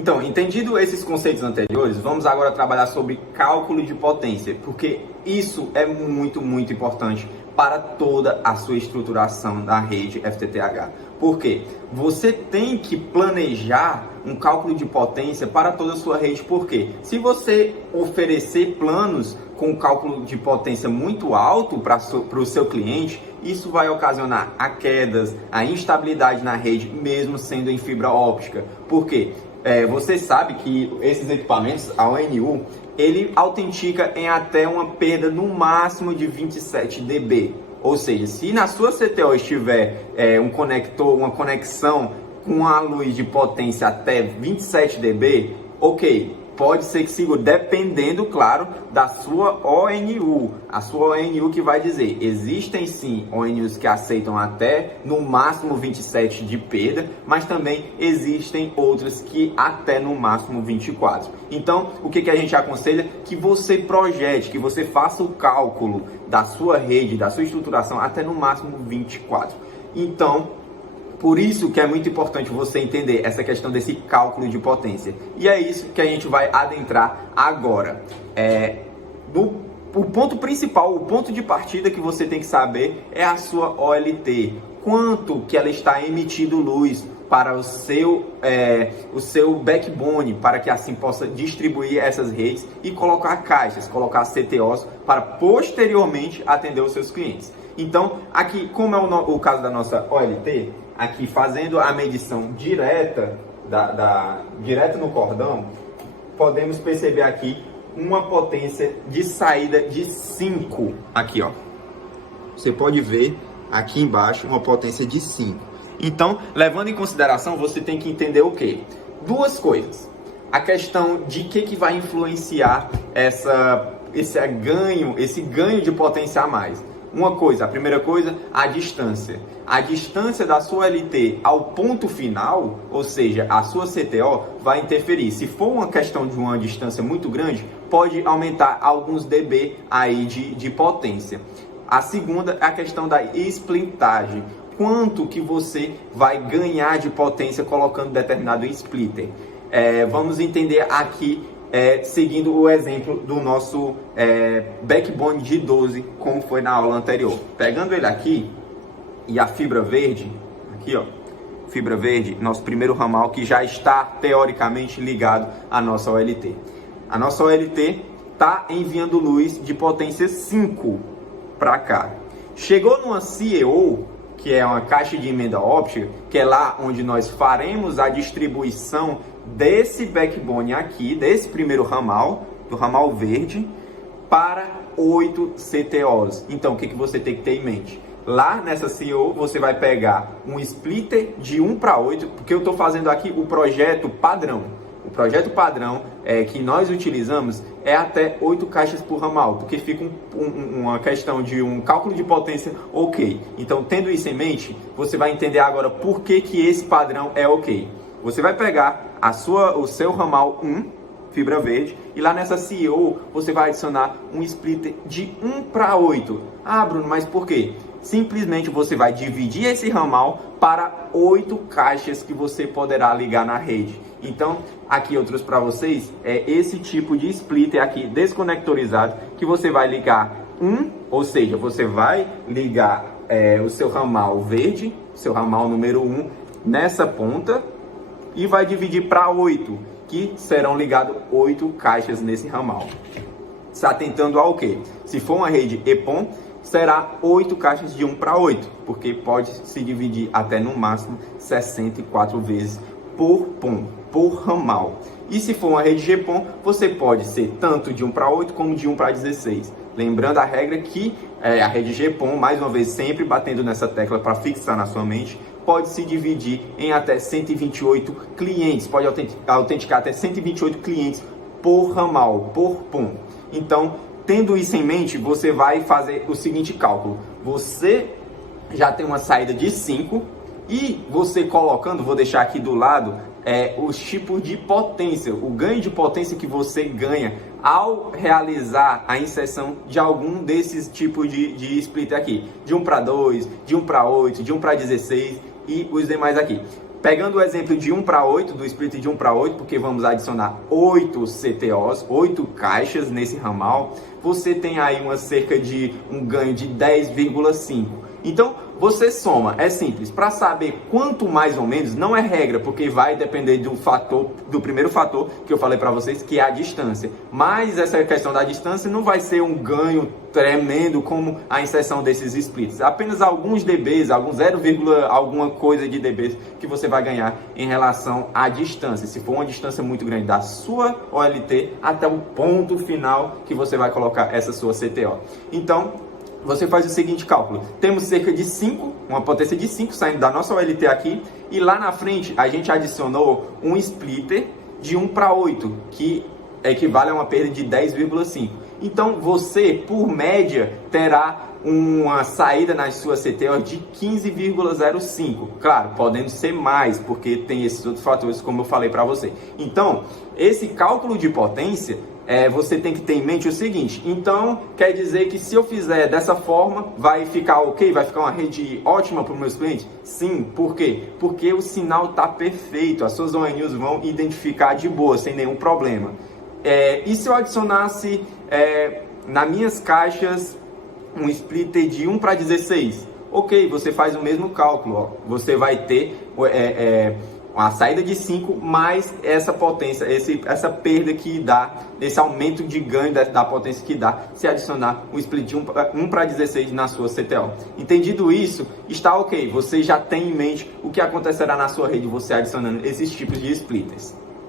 Então, entendido esses conceitos anteriores, vamos agora trabalhar sobre cálculo de potência, porque isso é muito, muito importante para toda a sua estruturação da rede FTTH. Por quê? Você tem que planejar um cálculo de potência para toda a sua rede, porque se você oferecer planos com cálculo de potência muito alto para o seu cliente, isso vai ocasionar a quedas, a instabilidade na rede, mesmo sendo em fibra óptica. Por quê? Você sabe que esses equipamentos, a ONU, ele autentica em até uma perda no máximo de 27 dB. Ou seja, se na sua CTO estiver um conector, uma conexão com a luz de potência até 27 dB, ok, pode ser que segure, dependendo, claro, da sua ONU. A sua ONU que vai dizer, existem sim ONUs que aceitam até no máximo 27 de perda, mas também existem outras que até no máximo 24. Então, o que a gente aconselha? Que você projete, que você faça o cálculo da sua rede, da sua estruturação até no máximo 24. Então, por isso que é muito importante você entender essa questão desse cálculo de potência. E é isso que a gente vai adentrar agora. O ponto principal, o ponto de partida que você tem que saber é a sua OLT. Quanto que ela está emitindo luz para o seu backbone, para que assim possa distribuir essas redes e colocar caixas, colocar CTOs para posteriormente atender os seus clientes. Então, aqui, como é o caso da nossa OLT, aqui fazendo a medição direta, direto no cordão, podemos perceber aqui uma potência de saída de 5. Aqui, ó. Você pode ver aqui embaixo uma potência de 5. Então, levando em consideração, você tem que entender o quê? Duas coisas. A questão de que vai influenciar esse ganho de potência a mais. Uma coisa, a primeira coisa, a distância. A distância da sua LT ao ponto final, ou seja, a sua CTO, vai interferir. Se for uma questão de uma distância muito grande, pode aumentar alguns dB aí de potência. A segunda é a questão da splitagem. Quanto que você vai ganhar de potência colocando determinado splitter. Vamos entender aqui, seguindo o exemplo do nosso backbone de 12, como foi na aula anterior. Pegando ele aqui, e a fibra verde, aqui ó, fibra verde, nosso primeiro ramal que já está teoricamente ligado à nossa OLT. A nossa OLT está enviando luz de potência 5 para cá. Chegou numa CEO, que é uma caixa de emenda óptica, que é lá onde nós faremos a distribuição desse backbone aqui, desse primeiro ramal, do ramal verde, para 8 CTOs. Então, o que você tem que ter em mente? Lá nessa CEO, você vai pegar um splitter de 1 para 8, porque eu estou fazendo aqui o projeto padrão. O projeto padrão que nós utilizamos é até 8 caixas por ramal, porque fica uma questão de um cálculo de potência ok. Então, tendo isso em mente, você vai entender agora por que esse padrão é ok. Você vai pegar o seu ramal 1, fibra verde, e lá nessa CEO você vai adicionar um splitter de 1 para 8. Ah, Bruno, mas por quê? Simplesmente você vai dividir esse ramal para 8 caixas que você poderá ligar na rede. Então, aqui eu trouxe para vocês esse tipo de splitter aqui desconectorizado, que você vai ligar ou seja, você vai ligar o seu ramal verde, seu ramal número 1, nessa ponta, e vai dividir para 8, que serão ligadas 8 caixas nesse ramal. Se atentando ao quê? Se for uma rede EPON, será 8 caixas de 1 para 8, porque pode se dividir até no máximo 64 vezes por PON, por ramal. E se for uma rede GPON, você pode ser tanto de 1 para 8 como de 1 para 16. Lembrando a regra que a rede GPON, mais uma vez, sempre batendo nessa tecla para fixar na sua mente, pode se dividir em até 128 clientes, pode autenticar até 128 clientes por ramal, por PON. Então, tendo isso em mente, você vai fazer o seguinte cálculo. Você já tem uma saída de 5 e você colocando, vou deixar aqui do lado, os tipos de potência, o ganho de potência que você ganha ao realizar a inserção de algum desses tipos de splitter aqui. De 1 para 2, de 1 para 8, de 1 para 16 e os demais aqui. Pegando o exemplo de 1 para 8, do split de 1 para 8, porque vamos adicionar 8 CTOs, 8 caixas nesse ramal, você tem aí cerca de um ganho de 10,5. Então, você soma, é simples, para saber quanto mais ou menos, não é regra, porque vai depender do primeiro fator que eu falei para vocês, que é a distância. Mas essa questão da distância não vai ser um ganho tremendo como a inserção desses splits. Apenas alguns dBs, alguns 0, alguma coisa de dBs que você vai ganhar em relação à distância. Se for uma distância muito grande da sua OLT até o ponto final que você vai colocar essa sua CTO. Então, você faz o seguinte cálculo, temos cerca de 5, uma potência de 5 saindo da nossa OLT aqui, e lá na frente a gente adicionou um splitter de 1 para 8, que equivale a uma perda de 10,5. Então você, por média, terá uma saída nas suas CTOs de 15,05. Claro, podendo ser mais, porque tem esses outros fatores, como eu falei para você. Então, esse cálculo de potência, você tem que ter em mente o seguinte. Então, quer dizer que se eu fizer dessa forma, vai ficar ok? Vai ficar uma rede ótima para os meus clientes? Sim. Por quê? Porque o sinal está perfeito. As suas ONUs vão identificar de boa, sem nenhum problema. E se eu adicionasse nas minhas caixas um splitter de 1 para 16? Ok, você faz o mesmo cálculo. Ó. Você vai ter a saída de 5 mais essa potência, essa perda que dá, esse aumento de ganho da potência que dá se adicionar um split de 1 para 16 na sua CTO. Entendido isso, está ok. Você já tem em mente o que acontecerá na sua rede você adicionando esses tipos de splitters.